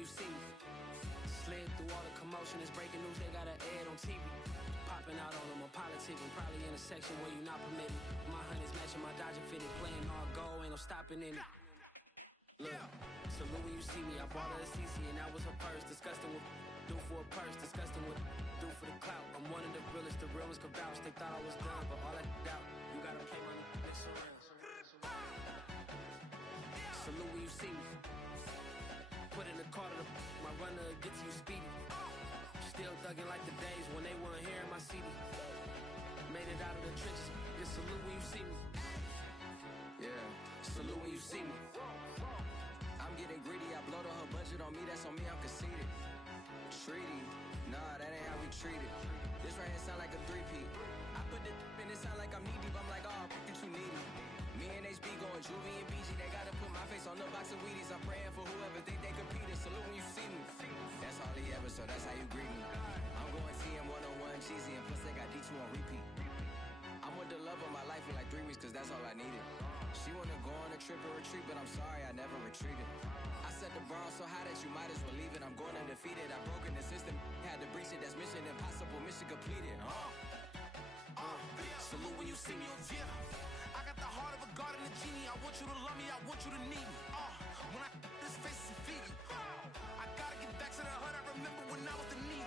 you see me. Slid through all the commotion, it's breaking news, they got an ad on TV. Popping out on them, I'm politicking, probably in a section where you not permitted. My honey's matching my Dodger fitted, playing all gold, ain't no stopping in it. Look, salute when you see me, I bought her a CC and that was her purse. Disgusting what do for a purse, disgusting what do for the clout. I'm one of the realest, the real ones could vouch. They thought I was done, but all I doubt, you gotta play money, mix around. Salute when you see me. Put in the car to my runner, get to you speedy. Still thugging like the days when they weren't here in my CD. Made it out of the trenches, just salute when you see me. Yeah, salute when you see me. I'm getting greedy, I blow the whole budget on me, that's on me, I'm conceited. Treaty, nah, that ain't how we treat it. This right here sound like a three-peat. I put the in it sound like I'm knee-deep, I'm like, oh, you too needy. Me and HB going Juvie and BG, they gotta put my face on the box of Wheaties. I'm praying for whoever think they competed. Salute when you see me. That's all he ever, so that's how you greet me. I'm going TM 101 cheesy, and plus they got D2 on repeat. I'm with the love of my life for like 3 weeks, cause that's all I needed. She wanna go on a trip or retreat, but I'm sorry, I never retreated. I set the bar so high that you might as well leave it. I'm going undefeated, I've broken the system, had to breach it, that's mission impossible, mission completed. Salute when you see me, yeah. I got the heart of a god and a genie. I want you to love me, I want you to need me. When I this face is Fiji. I gotta get back to the hood, I remember when I was the needy.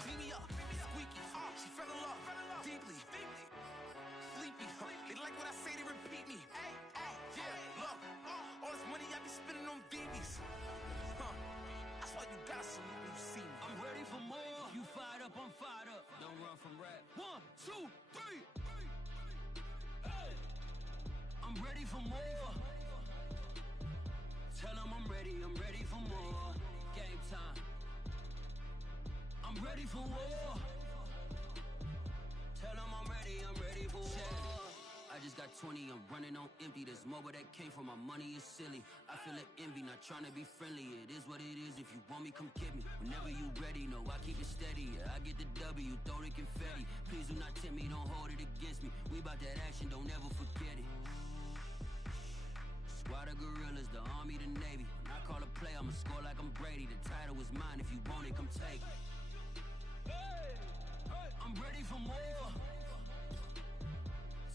Clean me up, squeaky. She fell in love, deeply. Sleepy, they like what I say, they repeat me. Yeah, look, all this money I be spending on BBs. That's why you gotta salute when you see me. I'm ready for more. You fired up, I'm fired up. Don't run from rap. 1, 2, 3. Hey. I'm ready for more. Tell them I'm ready for more. Game time. I'm ready for war. Tell them I'm ready for war. I just got 20, I'm running on empty. This mobile that came from my money is silly. I feel it envy, not trying to be friendly. It is what it is, if you want me, come get me. Whenever you ready, no, I keep it steady. Yeah, I get the W, throw the confetti. Please do not tempt me, don't hold it against me. We about that action, don't ever forget it. Squad of gorillas, the army, the navy. When I call a play, I'ma score like I'm Brady. The title is mine, if you want it, come take it. I'm ready for more.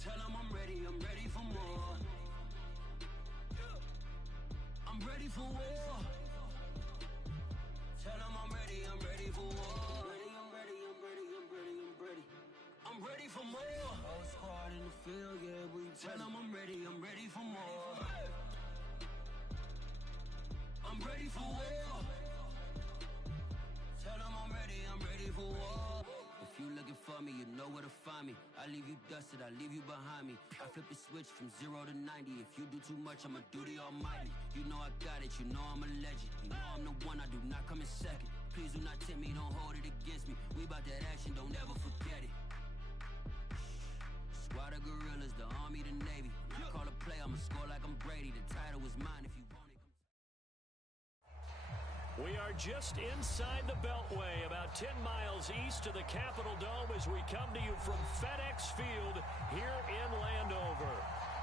Tell them I'm ready for more. I'm ready for war. Tell them I'm ready for war. I'm ready for more. Whole squad in the field, yeah, we tell them I'm ready for more. I'm ready for war. Tell them I'm ready for war. If you looking for me, you know where to find me. I leave you dusted, I leave you behind me. I flip the switch from 0 to 90. If you do too much, I'ma do the almighty. You know I got it, you know I'm a legend. You know I'm the one, I do not come in second. Please do not tempt me, don't hold it against me. We about that action, don't ever forget it. Squad of gorillas, the army, the navy. When I call a play, I'ma score like I'm Brady. The title is mine if you want it. We are just inside the Beltway, about 10 miles east of the Capitol Dome as we come to you from FedEx Field here in Landover.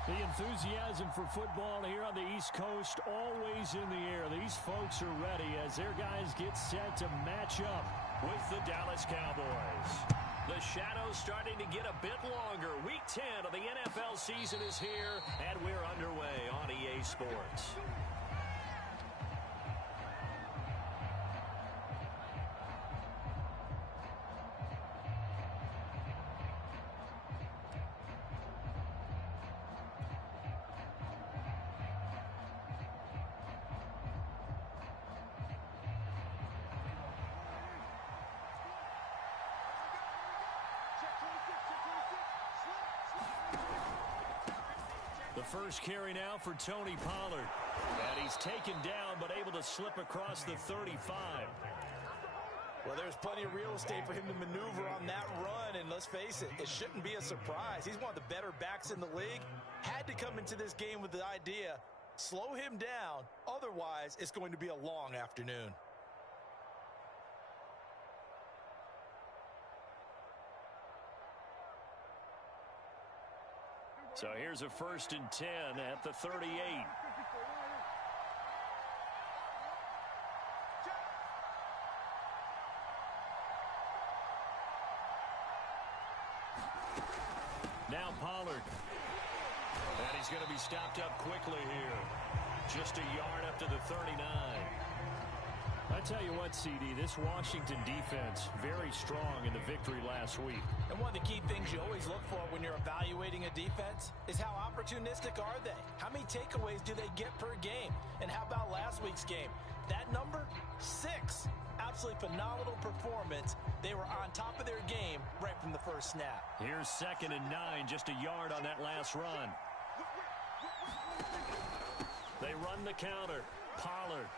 The enthusiasm for football here on the East Coast always in the air. These folks are ready as their guys get set to match up with the Dallas Cowboys. The shadows starting to get a bit longer. Week 10 of the NFL season is here, and we're underway on EA Sports. The first carry now for Tony Pollard. And he's taken down but able to slip across the 35. Well, there's plenty of real estate for him to maneuver on that run, and let's face it, it shouldn't be a surprise. He's one of the better backs in the league. Had to come into this game with the idea, slow him down, otherwise it's going to be a long afternoon. So here's a 1st and 10 at the 38. Now Pollard. And he's going to be stopped up quickly here. Just a yard up to the 39. I tell you what, CD, this Washington defense, very strong in the victory last week. And one of the key things you always look for when you're evaluating a defense is how opportunistic are they? How many takeaways do they get per game? And how about last week's game? That number, 6. Absolutely phenomenal performance. They were on top of their game right from the first snap. Here's 2nd and 9, just a yard on that last run. They run the counter. Pollard.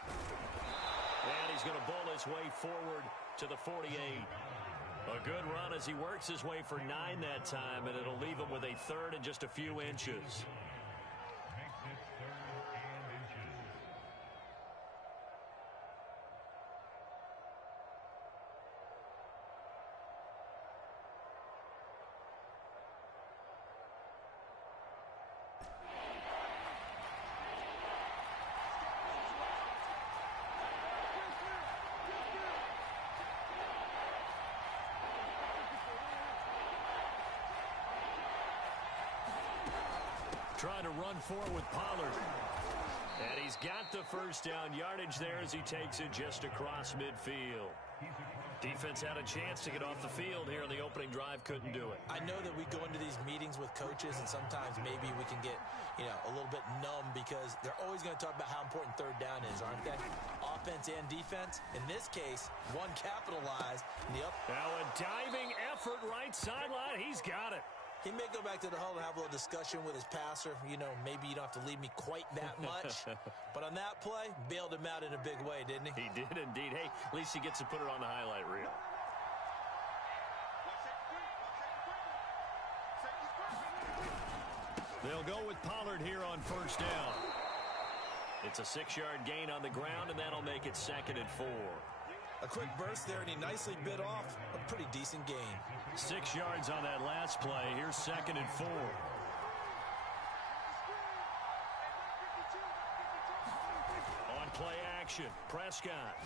And he's going to bull his way forward to the 48. A good run as he works his way for 9 that time, and it'll leave him with a 3rd and just a few inches. Trying to run forward with Pollard. And he's got the first down yardage there as he takes it just across midfield. Defense had a chance to get off the field here in the opening drive, couldn't do it. I know that we go into these meetings with coaches, and sometimes maybe we can get, a little bit numb because they're always going to talk about how important 3rd down is, aren't they? Offense and defense. In this case, one capitalized. Now a diving effort right sideline. He's got it. He may go back to the huddle and have a little discussion with his passer. Maybe you don't have to leave me quite that much. But on that play, bailed him out in a big way, didn't he? He did indeed. Hey, at least he gets to put it on the highlight reel. They'll go with Pollard here on 1st down. It's a 6-yard gain on the ground, and that'll make it 2nd and 4. A quick burst there, and he nicely bit off a pretty decent gain. 6 yards on that last play. Here's 2nd and 4. On play action, Prescott.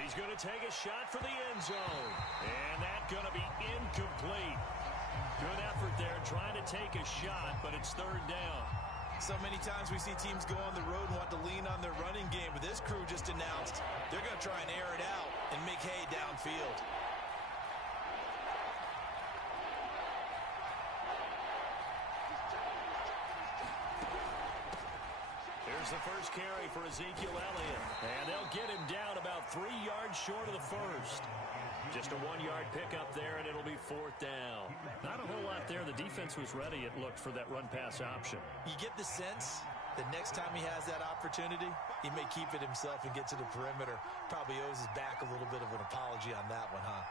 He's going to take a shot for the end zone. And that's going to be incomplete. Good effort there trying to take a shot, but it's 3rd down. So many times we see teams go on the road and want to lean on their running game, but this crew just announced they're going to try and air it out and make hay downfield. Here's the first carry for Ezekiel Elliott. And they'll get him down about 3 yards short of the first. Just a 1-yard pickup there, and it'll be 4th down. Not a whole lot there. The defense was ready, it looked, for that run-pass option. You get the sense that next time he has that opportunity, he may keep it himself and get to the perimeter. Probably owes his back a little bit of an apology on that one, huh?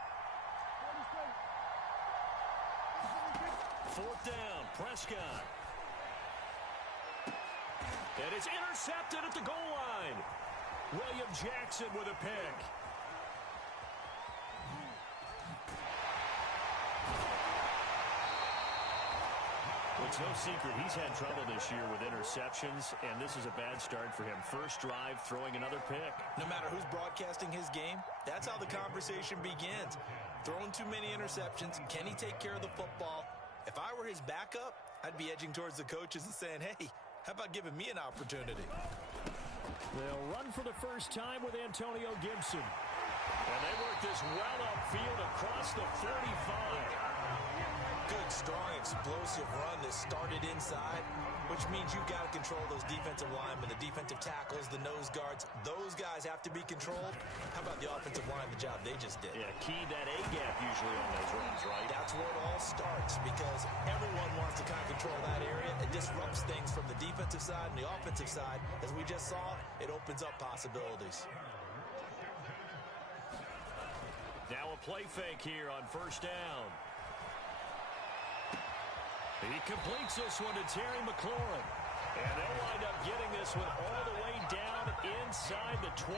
4th down, Prescott. And it's intercepted at the goal line. William Jackson with a pick. It's no secret he's had trouble this year with interceptions, and this is a bad start for him. First drive, throwing another pick. No matter who's broadcasting his game, that's how the conversation begins. Throwing too many interceptions, can he take care of the football? If I were his backup, I'd be edging towards the coaches and saying, hey, how about giving me an opportunity? They'll run for the first time with Antonio Gibson. And they work this well upfield across the 45. Good, strong, explosive run that started inside, which means you've got to control those defensive linemen, the defensive tackles, the nose guards. Those guys have to be controlled. How about the offensive line, the job they just did? Yeah, key that A-gap usually on those runs, right? That's where it all starts because everyone wants to kind of control that area. It disrupts things from the defensive side and the offensive side. As we just saw, it opens up possibilities. Now a play fake here on 1st down. He completes this one to Terry McLaurin. And they'll wind up getting this one all the way down inside the 20.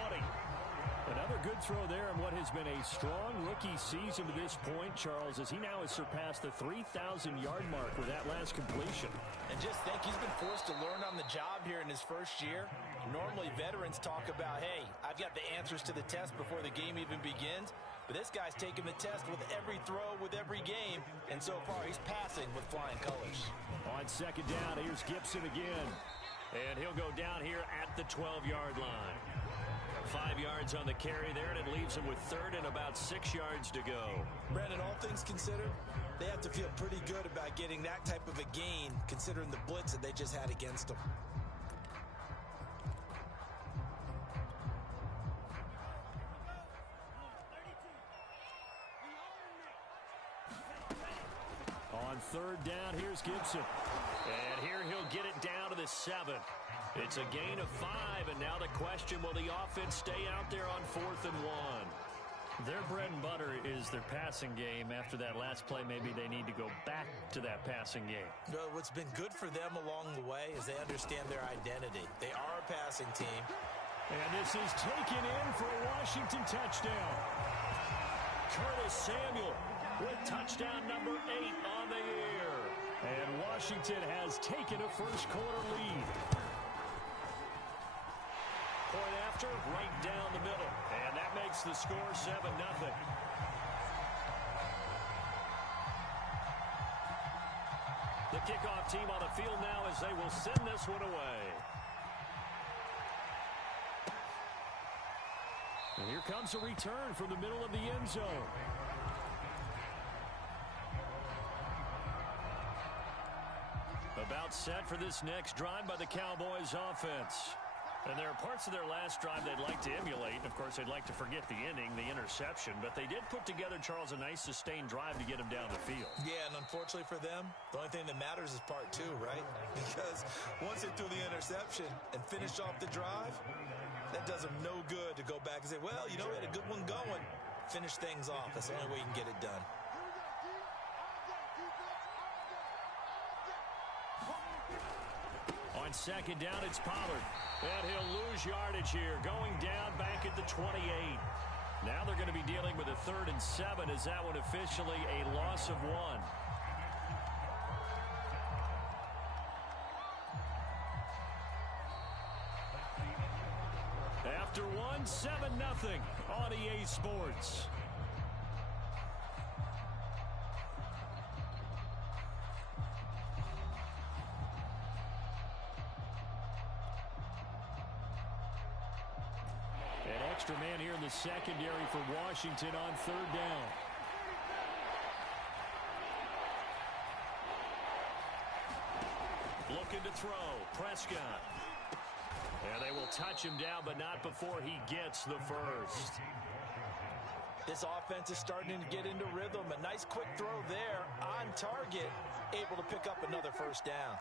Another good throw there in what has been a strong rookie season to this point, Charles, as he now has surpassed the 3,000-yard mark with that last completion. And just think, he's been forced to learn on the job here in his first year. Normally, veterans talk about, hey, I've got the answers to the test before the game even begins. But this guy's taking the test with every throw, with every game. And so far, he's passing with flying colors. On second down, here's Gibson again. And he'll go down here at the 12-yard line. 5 yards on the carry there, and it leaves him with third and about 6 yards to go. Brandon, all things considered, they have to feel pretty good about getting that type of a gain, considering the blitz that they just had against them. On third down, here's Gibson. And here he'll get it down to the 7. It's a gain of 5, and now the question, will the offense stay out there on 4th and 1? Their bread and butter is their passing game. After that last play, maybe they need to go back to that passing game. Well, what's been good for them along the way is they understand their identity. They are a passing team. And this is taken in for a Washington touchdown. Curtis Samuel with touchdown number 8 on the year. And Washington has taken a first-quarter lead. Point after, right down the middle. And that makes the score 7-0. The kickoff team on the field now as they will send this one away. And here comes a return from the middle of the end zone. About set for this next drive by the Cowboys offense. And there are parts of their last drive they'd like to emulate. And, of course, they'd like to forget the ending, the interception. But they did put together, Charles, a nice sustained drive to get him down the field. Yeah, and unfortunately for them, the only thing that matters is part 2, right? Because once they threw the interception and finished off the drive, that does them no good to go back and say, well, you know, we had a good one going. Finish things off. That's the only way you can get it done. On second down, it's Pollard. And he'll lose yardage here, going down back at the 28. Now they're going to be dealing with a 3rd and 7. Is that one officially a loss of 1? After 1, 7-0 on EA Sports. Extra man here in the secondary for Washington on 3rd down. Looking to throw. Prescott. And they will touch him down, but not before he gets the first. This offense is starting to get into rhythm. A nice quick throw there on target, able to pick up another first down.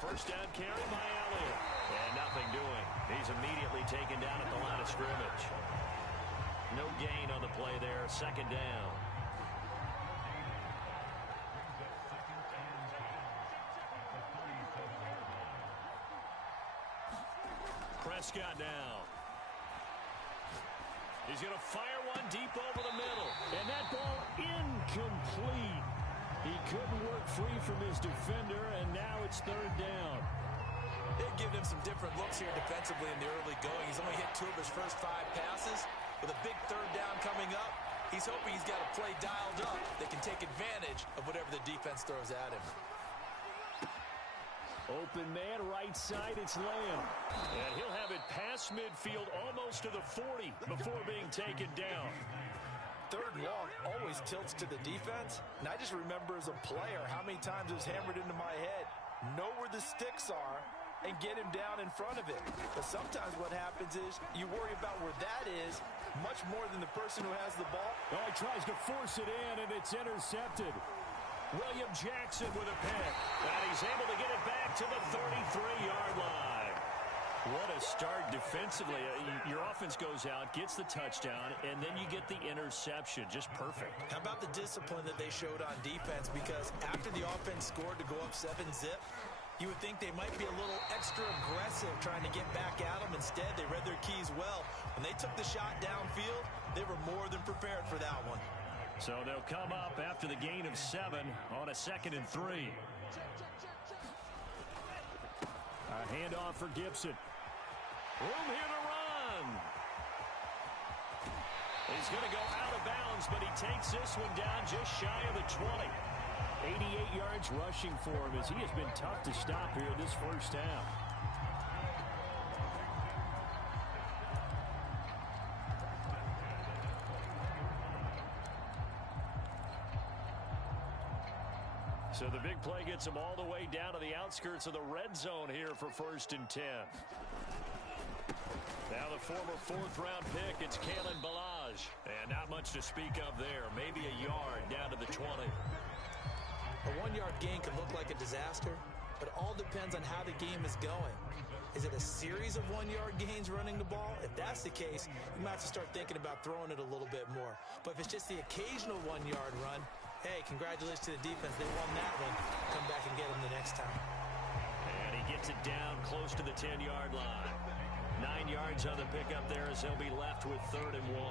First down carry by Elliott. And nothing doing. He's immediately taken down at the line of scrimmage. No gain on the play there. 2nd down. Prescott now. He's going to fire one deep over the middle. And that ball incomplete. He couldn't work free from his defender, and now it's 3rd down. They've given him some different looks here defensively in the early going. He's only hit 2 of his first 5 passes. With a big 3rd down coming up, he's hoping he's got a play dialed up that can take advantage of whatever the defense throws at him. Open man, right side, it's Lamb. And he'll have it past midfield almost to the 40 before being taken down. 3rd and long always tilts to the defense. And I just remember as a player how many times it was hammered into my head. Know where the sticks are and get him down in front of it. But sometimes what happens is you worry about where that is much more than the person who has the ball. Oh, he tries to force it in, and it's intercepted. William Jackson with a pick. And he's able to get it back to the 33-yard line. What a start defensively. Your offense goes out, gets the touchdown, and then you get the interception. Just perfect. How about the discipline that they showed on defense? Because after the offense scored to go up 7-zip, you would think they might be a little extra aggressive trying to get back at them. Instead, they read their keys well. When they took the shot downfield, they were more than prepared for that one. So they'll come up after the gain of 7 on a 2nd and 3. A handoff for Gibson. Room here to run. He's going to go out of bounds, but he takes this one down just shy of the 20. 88 yards rushing for him as he has been tough to stop here this first half. So the big play gets him all the way down to the outskirts of the red zone here for 1st and 10. Now the former 4th-round pick, it's Kalen Ballage. And not much to speak of there. Maybe a yard down to the 20. A 1-yard gain can look like a disaster, but it all depends on how the game is going. Is it a series of 1-yard gains running the ball? If that's the case, you might have to start thinking about throwing it a little bit more. But if it's just the occasional 1-yard run, hey, congratulations to the defense. They won that one. Come back and get them the next time. And he gets it down close to the 10-yard line. 9 yards on the pickup there as he'll be left with 3rd and 1.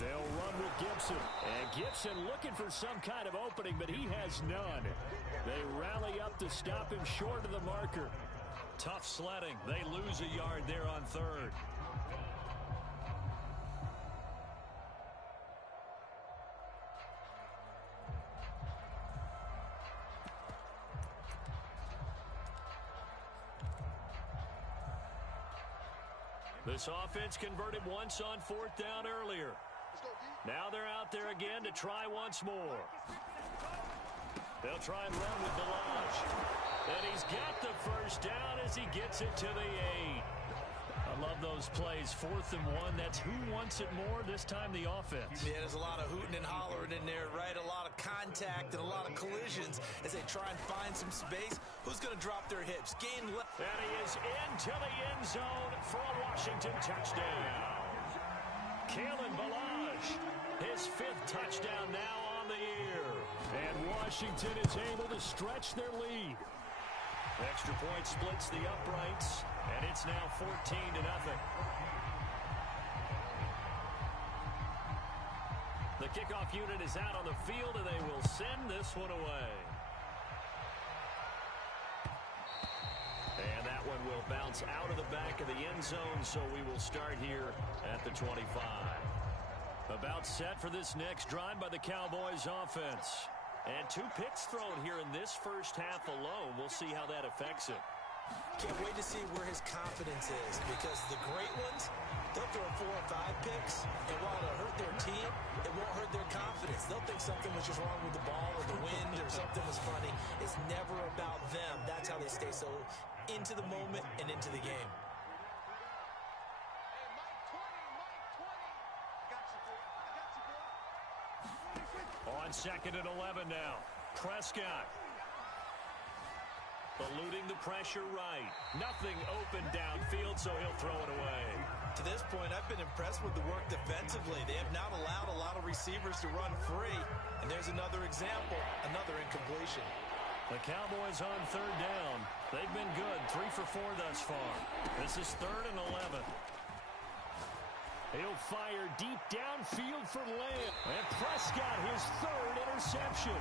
They'll run with Gibson. And Gibson looking for some kind of opening, but he has none. They rally up to stop him short of the marker. Tough sledding. They lose a yard there on 3rd. This offense converted once on 4th down earlier. Now they're out there again to try once more. They'll try and run with Ballage. And he's got the first down as he gets it to the 8. I love those plays. 4th and 1. That's who wants it more, this time the offense. Yeah, there's a lot of hooting and hollering in there, right? A lot of contact and a lot of collisions as they try and find some space. Who's going to drop their hips? Gain left. And he is into the end zone for a Washington touchdown. Kalen Ballage, his 5th touchdown now on the year. And Washington is able to stretch their lead. Extra point splits the uprights, and it's now 14-0. The kickoff unit is out on the field, and they will send this one away. And that one will bounce out of the back of the end zone, so we will start here at the 25. About set for this next drive by the Cowboys offense. And 2 picks thrown here in this first half alone. We'll see how that affects him. Can't wait to see where his confidence is, because the great ones, they'll throw 4 or 5 picks, and while it'll hurt their team, it won't hurt their confidence. They'll think something was just wrong with the ball or the wind or something was funny. It's never about them. That's how they stay so into the moment and into the game. On 2nd and 11 now. Prescott. Eluding the pressure right. Nothing open downfield, so he'll throw it away. To this point, I've been impressed with the work defensively. They have not allowed a lot of receivers to run free. And there's another example, another incompletion. The Cowboys on 3rd down. They've been good, 3 for 4 thus far. This is 3rd and 11. He'll fire deep downfield for Lamb. And Prescott, his 3rd interception.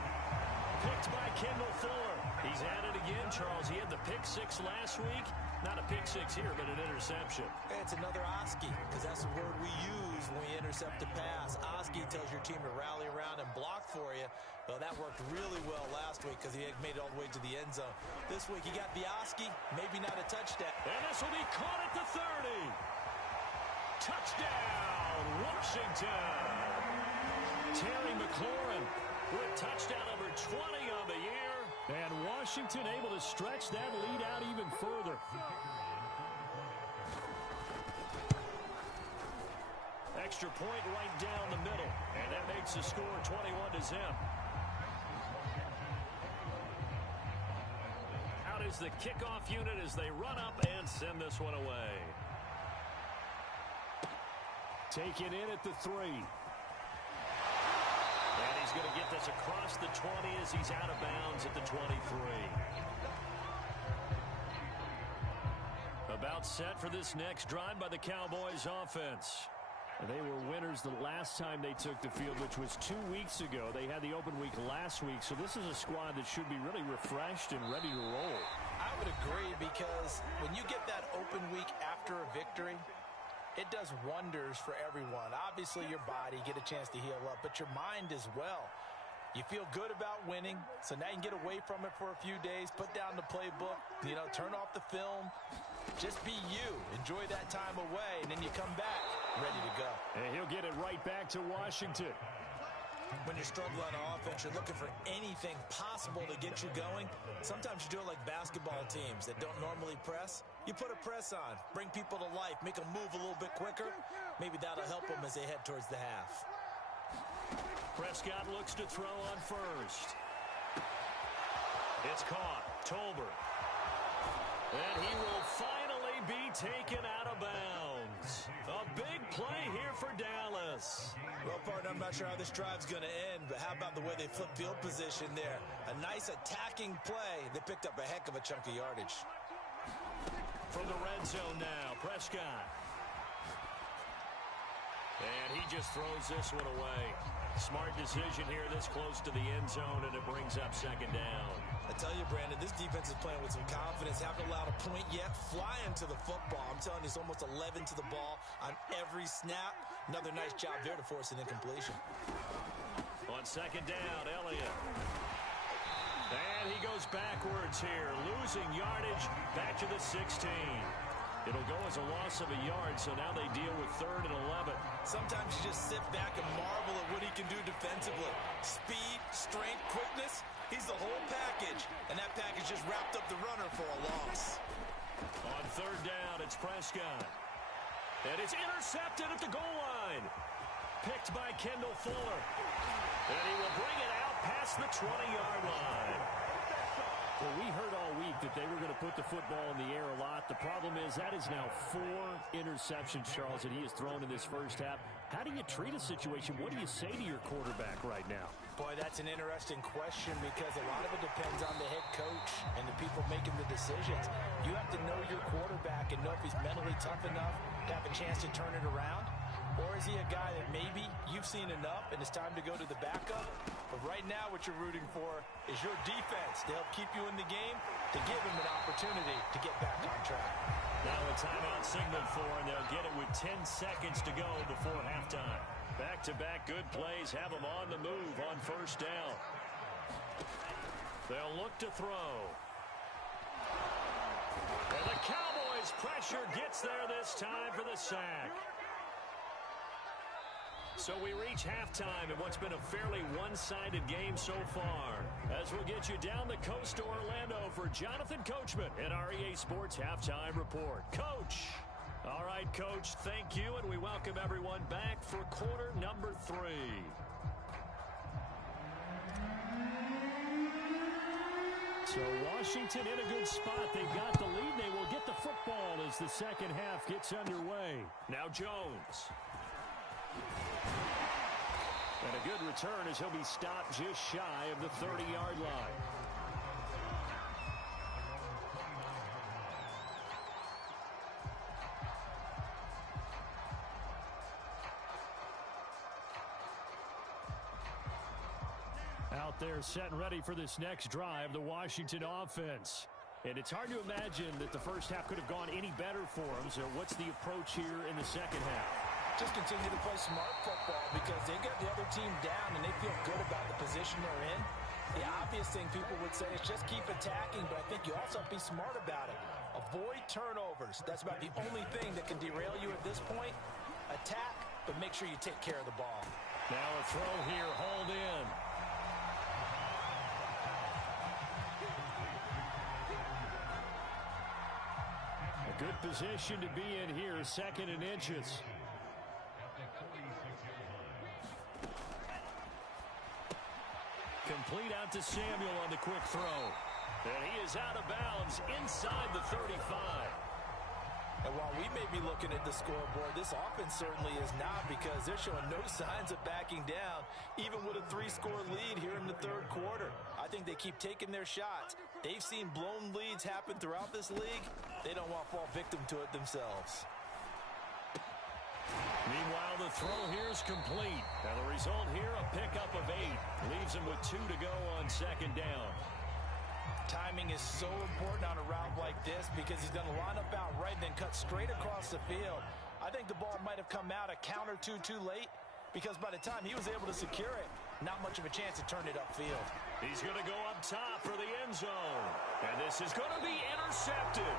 Picked by Kendall Fuller. He's at it again, Charles. He had the pick 6 last week. Not a pick 6 here, but an interception. It's another Oski, because that's the word we use when we intercept a pass. Oski tells your team to rally around and block for you. Well, that worked really well last week because he had made it all the way to the end zone. This week he got the Oski, maybe not a touchdown. And this will be caught at the 30. Touchdown, Washington. Terry McLaurin with touchdown number 20 on the year. And Washington able to stretch that lead out even further. Extra point right down the middle. And that makes the score 21-0. Out is the kickoff unit as they run up and send this one away. Taken in at the 3. And he's going to get this across the 20 as he's out of bounds at the 23. About set for this next drive by the Cowboys offense. They were winners the last time they took the field, which was 2 weeks ago. They had the open week last week, so this is a squad that should be really refreshed and ready to roll. I would agree, because when you get that open week after a victory, it does wonders for everyone. Obviously, your body, get a chance to heal up, but your mind as well. You feel good about winning, so now you can get away from it for a few days, put down the playbook, turn off the film. Just be you. Enjoy that time away, and then you come back ready to go. And he'll get it right back to Washington. When you're struggling on offense, you're looking for anything possible to get you going. Sometimes you do it like basketball teams that don't normally press. You put a press on, bring people to life, make them move a little bit quicker. Maybe that'll help them as they head towards the half. Prescott looks to throw on first. It's caught. Tolbert. And he will finally be taken out of bounds. A big play here for Dallas. Well, partner, I'm not sure how this drive's going to end, but how about the way they flip field position there? A nice attacking play. They picked up a heck of a chunk of yardage. From the red zone now, Prescott. And he just throws this one away. Smart decision here this close to the end zone, and it brings up second down. I tell you, Brandon, this defense is playing with some confidence. Haven't allowed a point yet. Flying to the football. I'm telling you, it's almost 11 to the ball on every snap. Another nice job there to force an incompletion. On second down, Elliott. And he goes backwards here, losing yardage back to the 16. It'll go as a loss of a yard, so now they deal with 3rd and 11. Sometimes you just sit back and marvel at what he can do defensively. Speed, strength, quickness. He's the whole package, and that package just wrapped up the runner for a loss. On 3rd down, it's Prescott. And it's intercepted at the goal line. Picked by Kendall Fuller. And he will bring it out past the 20-yard line. Well, we heard all week that they were going to put the football in the air a lot. The problem is that is now 4 interceptions, Charles, that he has thrown in this first half. How do you treat a situation? What do you say to your quarterback right now? Boy, that's an interesting question, because a lot of it depends on the head coach and the people making the decisions. You have to know your quarterback and know if he's mentally tough enough to have a chance to turn it around. Or is he a guy that maybe you've seen enough and it's time to go to the backup? But right now what you're rooting for is your defense to help keep you in the game, to give him an opportunity to get back on track. Now a timeout signal for, and they'll get it with 10 seconds to go before halftime. Back-to-back good plays have them on the move on 1st down. They'll look to throw. And the Cowboys' pressure gets there this time for the sack. So we reach halftime in what's been a fairly one-sided game so far. As we'll get you down the coast to Orlando for Jonathan Coachman at our EA Sports Halftime Report. Coach! All right, Coach, thank you, and we welcome everyone back for quarter number 3. So Washington in a good spot. They've got the lead. They will get the football as the second half gets underway. Now Jones. And a good return as he'll be stopped just shy of the 30-yard line. Out there set and ready for this next drive, the Washington offense. And it's hard to imagine that the first half could have gone any better for them. So what's the approach here in the second half? Just continue to play smart football, because they got the other team down and they feel good about the position they're in. The obvious thing people would say is just keep attacking, but I think you also have to be smart about it. Avoid turnovers. That's about the only thing that can derail you at this point. Attack, but make sure you take care of the ball. Now a throw here, hauled in. A good position to be in here, 2nd and inches. Complete out to Samuel on the quick throw. And he is out of bounds inside the 35. And while we may be looking at the scoreboard, this offense certainly is not, because they're showing no signs of backing down, even with a 3-score lead here in the 3rd quarter. I think they keep taking their shots. They've seen blown leads happen throughout this league. They don't want to fall victim to it themselves. Meanwhile, the throw here is complete. And the result here, a pickup of 8. Leaves him with 2 to go on second down. Timing is so important on a route like this because he's going to line up out right and then cut straight across the field. I think the ball might have come out a count or two too late because by the time he was able to secure it, not much of a chance to turn it upfield. He's going to go up top for the end zone. And this is going to be intercepted.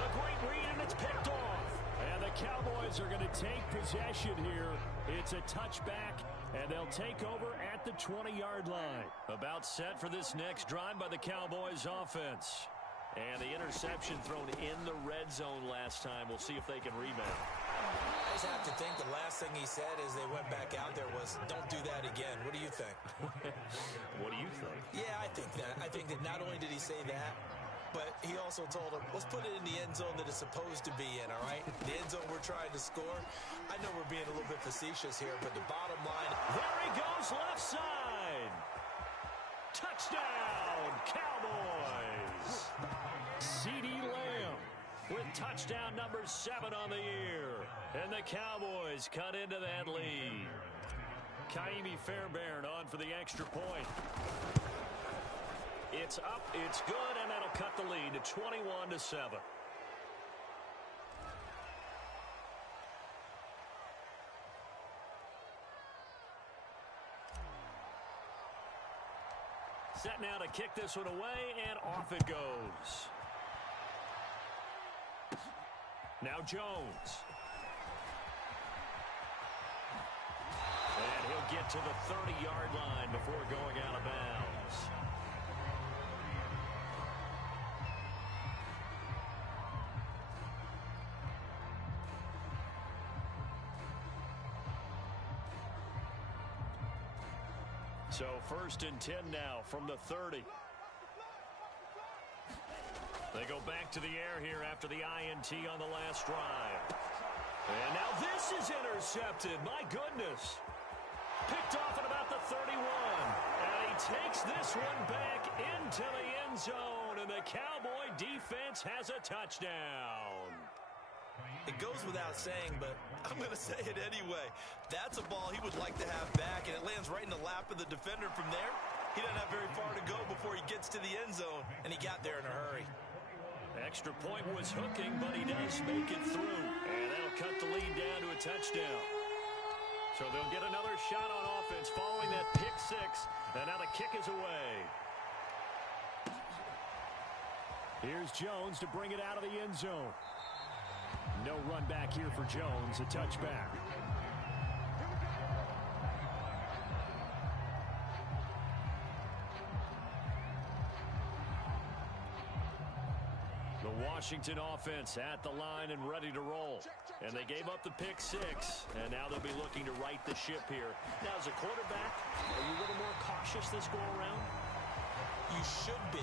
A great read, and it's picked off. And the Cowboys are going to take possession here. It's a touchback, and they'll take over at the 20-yard line. About set for this next drive by the Cowboys offense. And the interception thrown in the red zone last time. We'll see if they can rebound. I just have to think the last thing he said as they went back out there was, don't do that again. What do you think? What do you think? Yeah, I think that. I think that not only did he say that, but he also told him, let's put it in the end zone that it's supposed to be in, all right? The end zone we're trying to score. I know we're being a little bit facetious here, but the bottom line. There he goes, left side. Touchdown, Cowboys. CeeDee Lamb with touchdown number 7 on the year. And the Cowboys cut into that lead. Kaimi Fairbairn on for the extra point. It's up, it's good, and that'll cut the lead to 21-7. Set now to kick this one away, and off it goes. Now Jones. And he'll get to the 30-yard line before going out of bounds. So 1st and 10 now from the 30. They go back to the air here after the INT on the last drive. And now this is intercepted. My goodness. Picked off at about the 31. And he takes this one back into the end zone. And the Cowboy defense has a touchdown. It goes without saying, but I'm going to say it anyway. That's a ball he would like to have back, and it lands right in the lap of the defender from there. He doesn't have very far to go before he gets to the end zone, and he got there in a hurry. Extra point was hooking, but he does make it through. And that'll cut the lead down to a touchdown. So they'll get another shot on offense following that pick 6, and now the kick is away. Here's Jones to bring it out of the end zone. No run back here for Jones, a touchback. The Washington offense at the line and ready to roll. And they gave up the pick 6, and now they'll be looking to right the ship here. Now, as a quarterback, are you a little more cautious this go-around? You should be,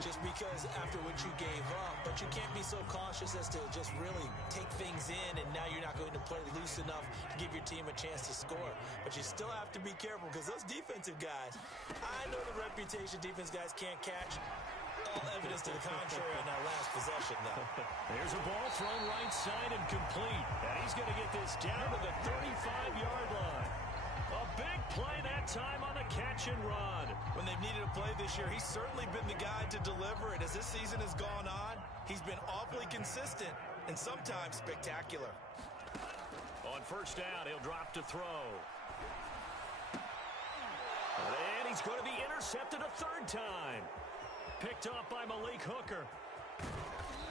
just because after what you gave up, but you can't be so cautious as to just really take things in, and now you're not going to play loose enough to give your team a chance to score. But you still have to be careful, because those defensive guys, I know the reputation defense guys can't catch. All evidence to the contrary on that last possession, though. There's a ball thrown right side and complete. And he's going to get this down to the 35-yard line. A big play that time on the catch and run. When they've needed a play this year, he's certainly been the guy to deliver it. As this season has gone on, he's been awfully consistent and sometimes spectacular. On 1st down, he'll drop to throw. And he's going to be intercepted a 3rd time. Picked off by Malik Hooker.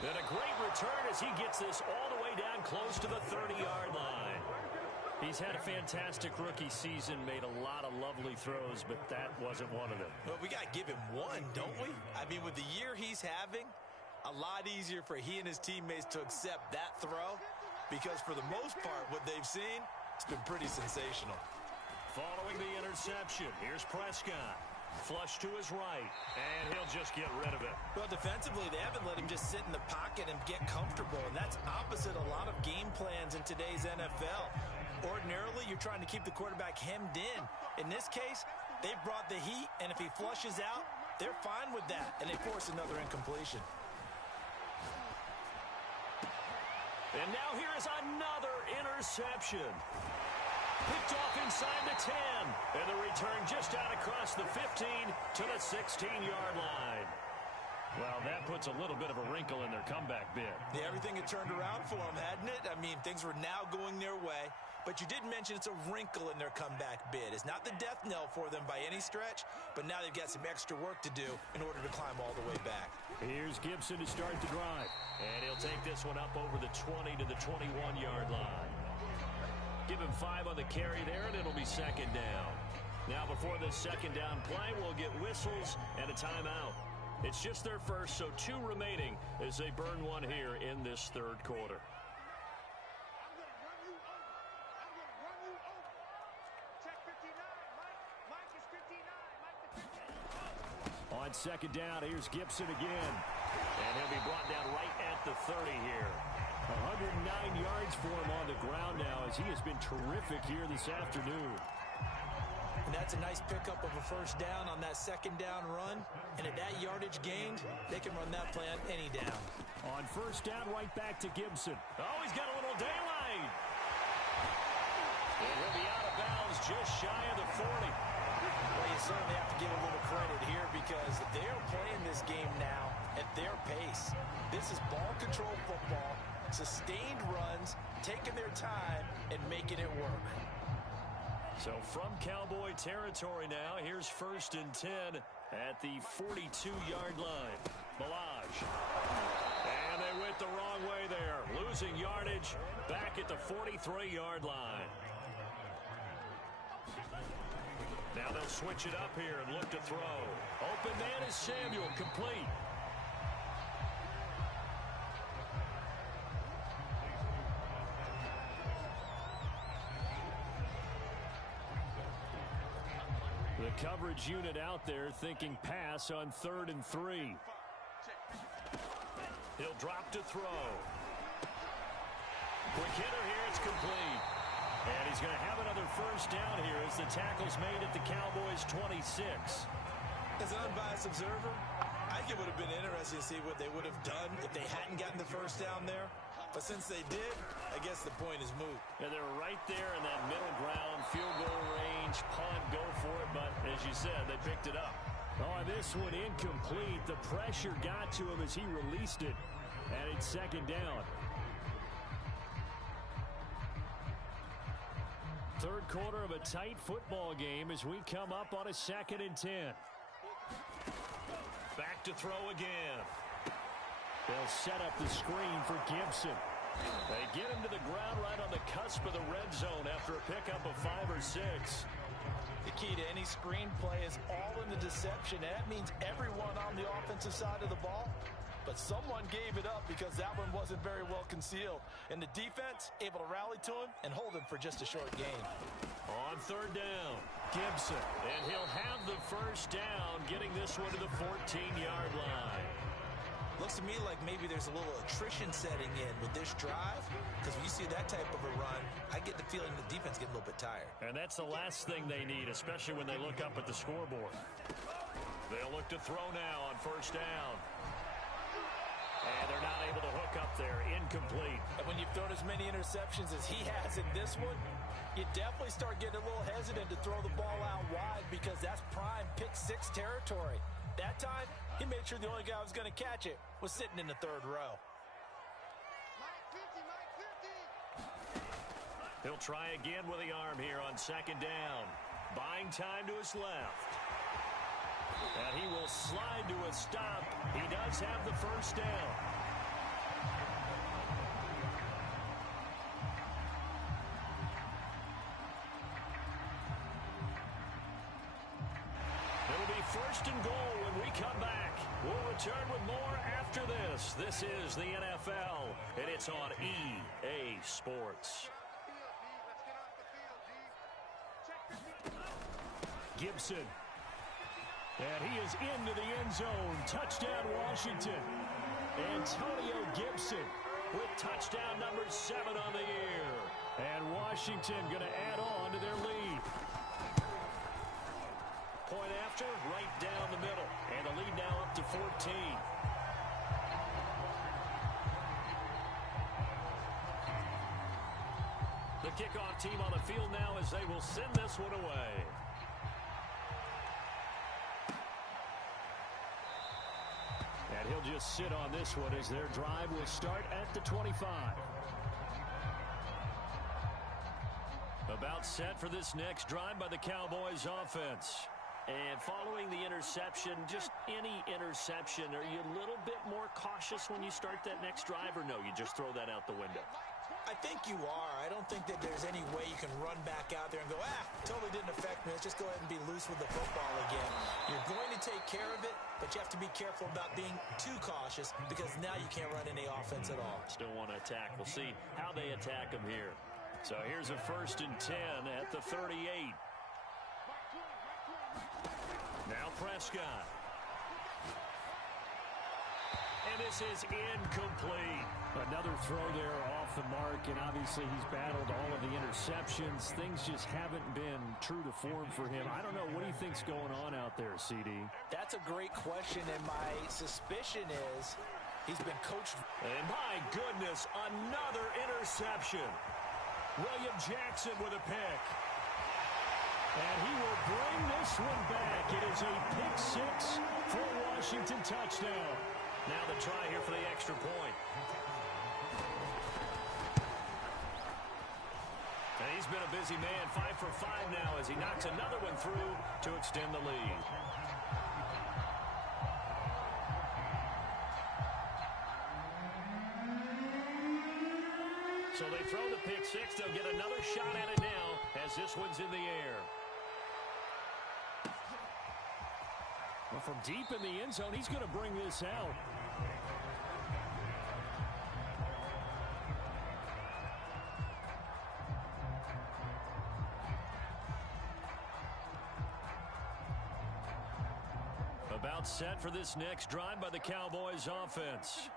And a great return as he gets this all the way down close to the 30-yard line. He's had a fantastic rookie season, made a lot of lovely throws, but that wasn't one of them. Well, we got to give him one, don't we? I mean, with the year he's having, a lot easier for he and his teammates to accept that throw, because for the most part, what they've seen, it's been pretty sensational. Following the interception, here's Prescott. Flush to his right, and he'll just get rid of it. Well, defensively, they haven't let him just sit in the pocket and get comfortable, and that's opposite a lot of game plans in today's NFL. Ordinarily, you're trying to keep the quarterback hemmed in. In this case, they brought the heat, and if he flushes out, they're fine with that, and they force another incompletion. And now here is another interception. Picked off inside the 10. And the return just out across the 15 to the 16-yard line. Well, that puts a little bit of a wrinkle in their comeback bid. Yeah, everything had turned around for them, hadn't it? I mean, things were now going their way. But you did mention it's a wrinkle in their comeback bid. It's not the death knell for them by any stretch, but now they've got some extra work to do in order to climb all the way back. Here's Gibson to start the drive. And he'll take this one up over the 20 to the 21-yard line. Give him 5 on the carry there, and it'll be second down. Now, before this second down play, we'll get whistles and a timeout. It's just their first, so 2 remaining as they burn one here in this third quarter. On second down, here's Gibson again. And he'll be brought down right at the 30 here. 109 yards for him on the ground now as he has been terrific here this afternoon. And that's a nice pickup of a first down on that second down run. And at that yardage gained, they can run that play on any down. On first down, right back to Gibson. Oh, he's got a little daylight. And he'll be out of bounds just shy of the 40. Well, you certainly have to give a little credit here because they are playing this game now at their pace. This is ball control football, sustained runs, taking their time, and making it work. So from Cowboy territory now, here's 1st and 10 at the 42-yard line. Balaj. And they went the wrong way there. Losing yardage back at the 43-yard line. Now they'll switch it up here and look to throw. Open man is Samuel, complete. The coverage unit out there thinking pass on 3rd and 3. He'll drop to throw. Quick hitter here, it's complete. And he's going to have another first down here as the tackle's made at the Cowboys' 26. As an unbiased observer, I think it would have been interesting to see what they would have done if they hadn't gotten the first down there. But since they did, I guess the point is moot. Yeah, they were right there in that middle ground, field goal range, punt, go for it. But as you said, they picked it up. Oh, this one incomplete. The pressure got to him as he released it. And it's second down. Third quarter of a tight football game as we come up on a 2nd and 10. Back to throw again. They'll set up the screen for Gibson. They get him to the ground right on the cusp of the red zone after a pickup of 5 or 6. The key to any screen play is all in the deception. That means everyone on the offensive side of the ball. But someone gave it up because that one wasn't very well concealed. And the defense able to rally to him and hold him for just a short gain. On 3rd down, Gibson. And he'll have the first down, getting this one to the 14-yard line. Looks to me like maybe there's a little attrition setting in with this drive. Because when you see that type of a run, I get the feeling the defense getting a little bit tired. And that's the last thing they need, especially when they look up at the scoreboard. They'll look to throw now on first down. And they're not able to hook up there. Incomplete. And when you've thrown as many interceptions as he has in this one, you definitely start getting a little hesitant to throw the ball out wide because that's prime pick-6 territory. That time, he made sure the only guy who was going to catch it was sitting in the 3rd row. He'll try again with the arm here on second down. Buying time to his left. And he will slide to a stop. He does have the first down. It'll be 1st and goal when we come back. We'll return with more after this. This is the NFL, and it's on EA Sports. Gibson. And he is into the end zone. Touchdown, Washington. Antonio Gibson with touchdown number 7 on the year. And Washington going to add on to their lead. Point after, right down the middle. And the lead now up to 14. kickoff team on the field now as they will send this one away. And he'll just sit on this one as their drive will start at the 25. About set for this next drive by the Cowboys offense. And following the interception, just any interception, are you a little bit more cautious when you start that next drive, or no, you just throw that out the window? I think you are. I don't think that there's any way you can run back out there and go, totally didn't affect me. Let's just go ahead and be loose with the football again. You're going to take care of it, but you have to be careful about being too cautious because now you can't run any offense at all. Still want to attack. We'll see how they attack him here. So here's a 1st and 10 at the 38. Now Prescott. And this is incomplete. Another throw there off the mark, and obviously he's battled all of the interceptions. Things just haven't been true to form for him. I don't know. What do you think's going on out there, CD? That's a great question, and my suspicion is he's been coached. And my goodness, another interception. William Jackson with a pick. And he will bring this one back. It is a pick six for a Washington touchdown. Now the try here for the extra point. And he's been a busy man, 5 for 5 now as he knocks another one through to extend the lead. So they throw the pick six. They'll get another shot at it now as this one's in the air. Well, from deep in the end zone, he's going to bring this out. About set for this next drive by the Cowboys offense.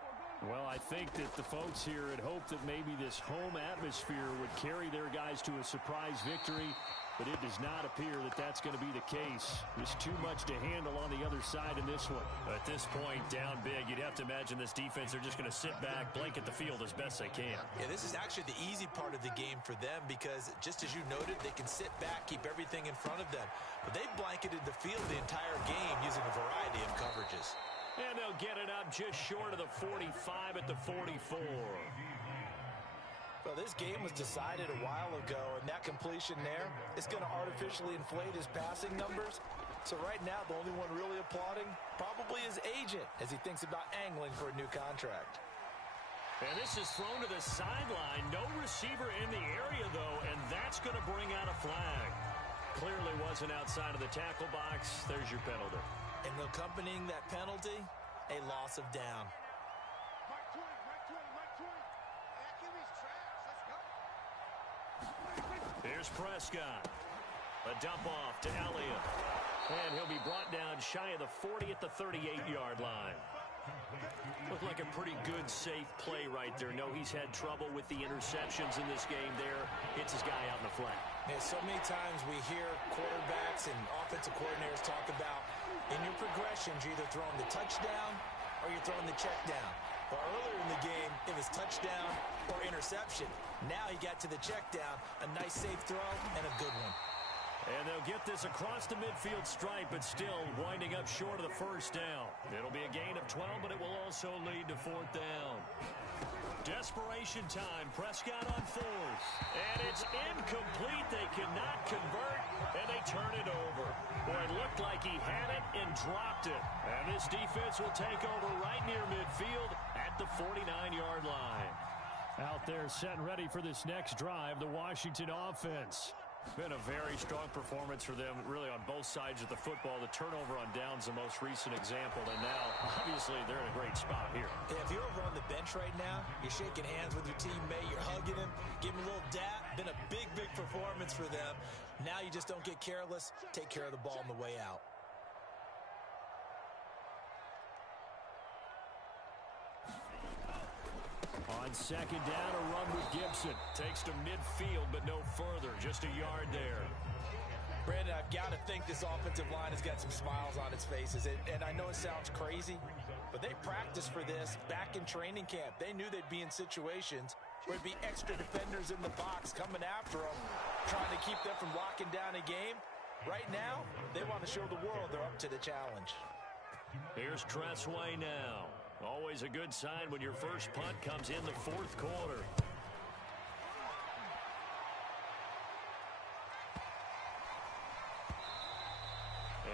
Well, I think that the folks here had hoped that maybe this home atmosphere would carry their guys to a surprise victory, but it does not appear that that's going to be the case. There's too much to handle on the other side in this one. At this point, down big, you'd have to imagine this defense are just going to sit back, blanket the field as best they can. Yeah, this is actually the easy part of the game for them because, just as you noted, they can sit back, keep everything in front of them. But they've blanketed the field the entire game using a variety of coverages. And they'll get it up just short of the 45 at the 44. Well, this game was decided a while ago, and that completion there is going to artificially inflate his passing numbers. So right now, the only one really applauding probably his agent as he thinks about angling for a new contract. And this is thrown to the sideline. No receiver in the area, though, and that's going to bring out a flag. Clearly wasn't outside of the tackle box. There's your penalty. And accompanying that penalty, a loss of down. Here's Prescott. A dump off to Elliott. And he'll be brought down shy of the 40 at the 38-yard line. Looked like a pretty good, safe play right there. No, he's had trouble with the interceptions in this game there. Hits his guy out in the flat. Yeah, so many times we hear quarterbacks and offensive coordinators talk about in your progressions, you're either throwing the touchdown or you're throwing the check down. But earlier in the game, it was touchdown or interception. Now he got to the check down, a nice safe throw, and a good one. And they'll get this across the midfield stripe, but still winding up short of the first down. It'll be a gain of 12, but it will also lead to 4th down. Desperation time. Prescott on 4th. And it's incomplete. They cannot convert, and they turn it over. Boy, it looked like he had it and dropped it. And this defense will take over right near midfield at the 49-yard line. Out there set and ready for this next drive, the Washington offense. Been a very strong performance for them, really, on both sides of the football. The turnover on downs, the most recent example, and now, obviously, they're in a great spot here. Yeah, if you're over on the bench right now, you're shaking hands with your teammate, you're hugging him, give him a little dap. Been a big, big performance for them. Now you just don't get careless. Take care of the ball on the way out. On second down, a run with Gibson. Takes to midfield, but no further. Just a yard there. Brandon, I've got to think this offensive line has got some smiles on its faces. And I know it sounds crazy, but they practiced for this back in training camp. They knew they'd be in situations where it'd be extra defenders in the box coming after them, trying to keep them from locking down a game. Right now, they want to show the world they're up to the challenge. Here's Tressway now. Always a good sign when your first punt comes in the fourth quarter.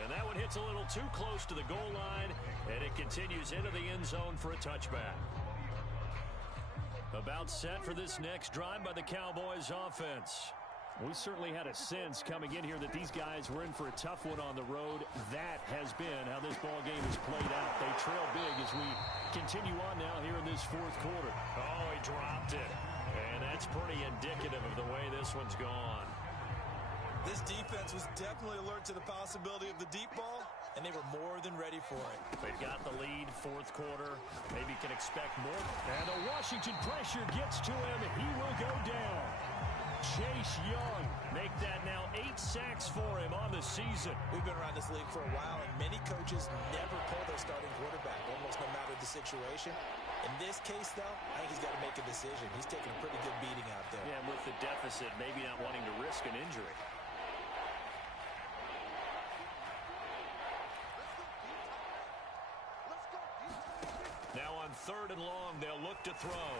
And that one hits a little too close to the goal line, and it continues into the end zone for a touchback. About set for this next drive by the Cowboys offense. We certainly had a sense coming in here that these guys were in for a tough one on the road. That has been how this ball game has played out. They trail big as we continue on now here in this fourth quarter. Oh, he dropped it. And that's pretty indicative of the way this one's gone. This defense was definitely alert to the possibility of the deep ball, and they were more than ready for it. They've got the lead, fourth quarter. Maybe can expect more. And the Washington pressure gets to him. He will go down. Chase Young. Make that now 8 sacks for him on the season. We've been around this league for a while, and many coaches never pull their starting quarterback, almost no matter the situation. In this case, though, I think he's got to make a decision. He's taking a pretty good beating out there. Yeah, and with the deficit, maybe not wanting to risk an injury. Now on 3rd and long, they'll look to throw.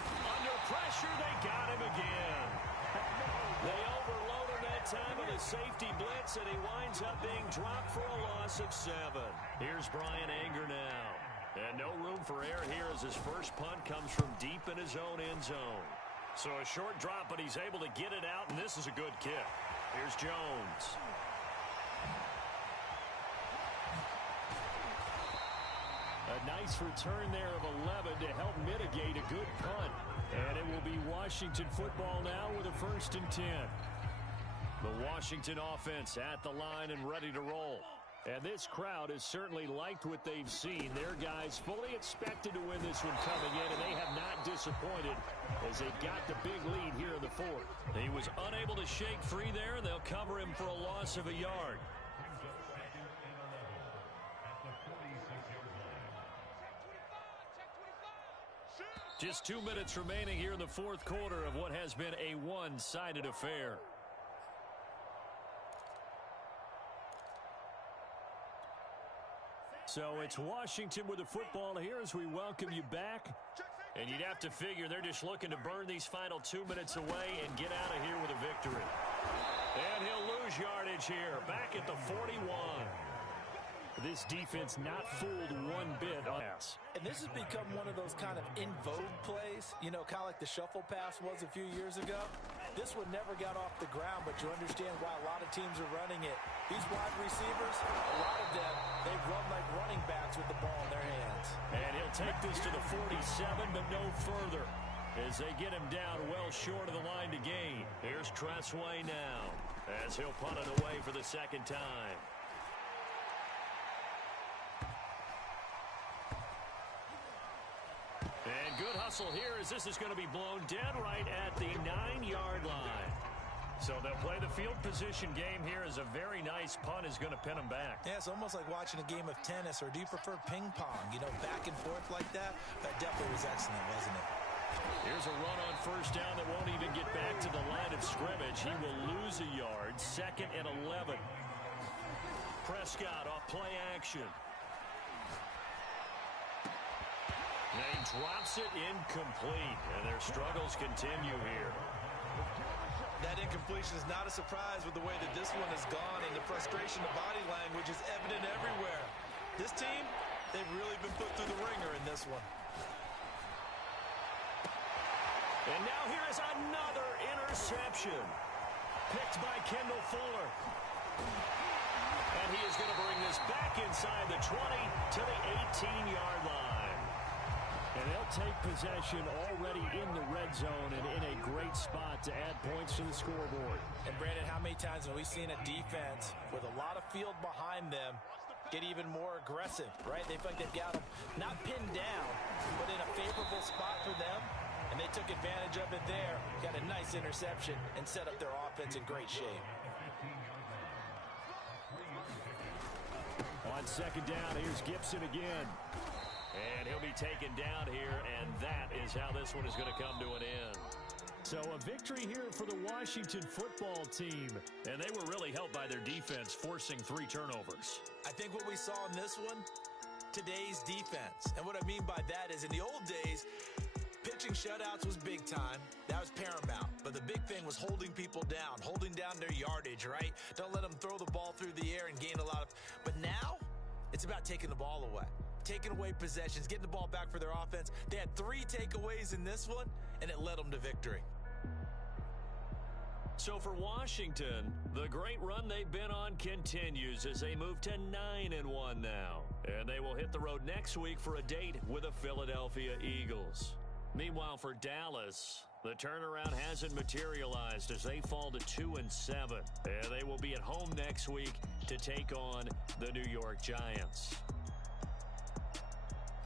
Under pressure, they got him again. They overload him that time with a safety blitz, and he winds up being dropped for a loss of 7. Here's Brian Anger now. And no room for error here as his first punt comes from deep in his own end zone. So a short drop, but he's able to get it out, and this is a good kick. Here's Jones. A nice return there of 11 to help mitigate a good punt. And it will be Washington football now with a 1st and 10. The Washington offense at the line and ready to roll. And this crowd has certainly liked what they've seen. Their guys fully expected to win this one coming in, and they have not disappointed as they got the big lead here in the 4th. He was unable to shake free there, and they'll cover him for a loss of a yard. Just 2 minutes remaining here in the fourth quarter of what has been a one-sided affair. So it's Washington with the football here as we welcome you back. And you'd have to figure they're just looking to burn these final 2 minutes away and get out of here with a victory. And he'll lose yardage here, back at the 41. This defense not fooled one bit on us. And this has become one of those kind of in vogue plays, you know, kind of like the shuffle pass was a few years ago. This one never got off the ground, but you understand why a lot of teams are running it. These wide receivers, a lot of them, they run like running backs with the ball in their hands. And he'll take this to the 47, but no further, as they get him down well short of the line to gain. Here's Tressway now, as he'll punt it away for the second time. And good hustle here as this is going to be blown dead right at the 9-yard line. So they'll play the field position game here as a very nice punt is going to pin them back. Yeah, it's almost like watching a game of tennis, or do you prefer ping pong? You know, back and forth like that? That definitely was excellent, wasn't it? Here's a run on 1st down that won't even get back to the line of scrimmage. He will lose a yard, 2nd and 11. Prescott off play action. And he drops it incomplete, and their struggles continue here. That incompletion is not a surprise with the way that this one has gone, and the frustration of body language is evident everywhere. This team, they've really been put through the ringer in this one. And now here is another interception. Picked by Kendall Fuller. And he is going to bring this back inside the 20 to the 18-yard line. And they'll take possession already in the red zone and in a great spot to add points to the scoreboard. And Brandon, how many times have we seen a defense with a lot of field behind them get even more aggressive, right? They feel like they've got them not pinned down, but in a favorable spot for them. And they took advantage of it there, got a nice interception, and set up their offense in great shape. On 2nd down, here's Gibson again. And he'll be taken down here, and that is how this one is going to come to an end. So a victory here for the Washington football team. And they were really helped by their defense, forcing 3 turnovers. I think what we saw in this one, today's defense. And what I mean by that is in the old days, pitching shutouts was big time. That was paramount. But the big thing was holding people down, holding down their yardage, right? Don't let them throw the ball through the air and gain a lot of... But now, it's about taking the ball away. Taking away possessions, getting the ball back for their offense. They had 3 takeaways in this one, and it led them to victory. So for Washington, the great run they've been on continues as they move to 9-1 now. And they will hit the road next week for a date with the Philadelphia Eagles. Meanwhile, for Dallas, the turnaround hasn't materialized as they fall to 2-7. And they will be at home next week to take on the New York Giants.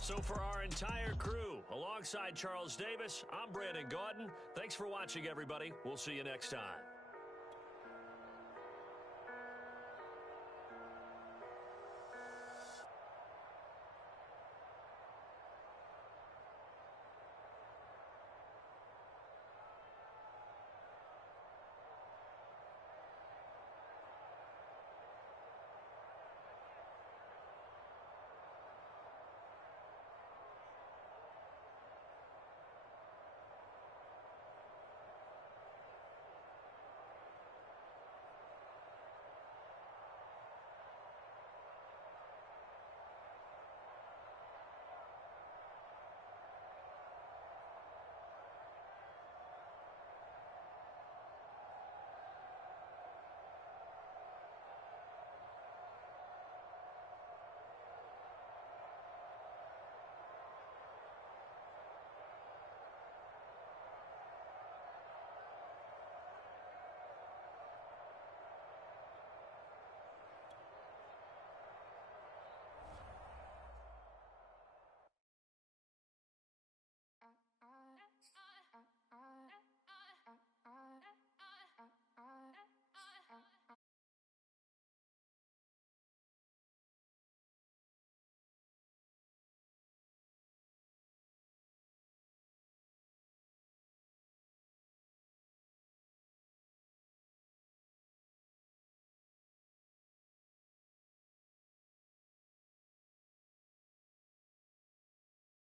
So for our entire crew, alongside Charles Davis, I'm Brandon Gaudin. Thanks for watching, everybody. We'll see you next time.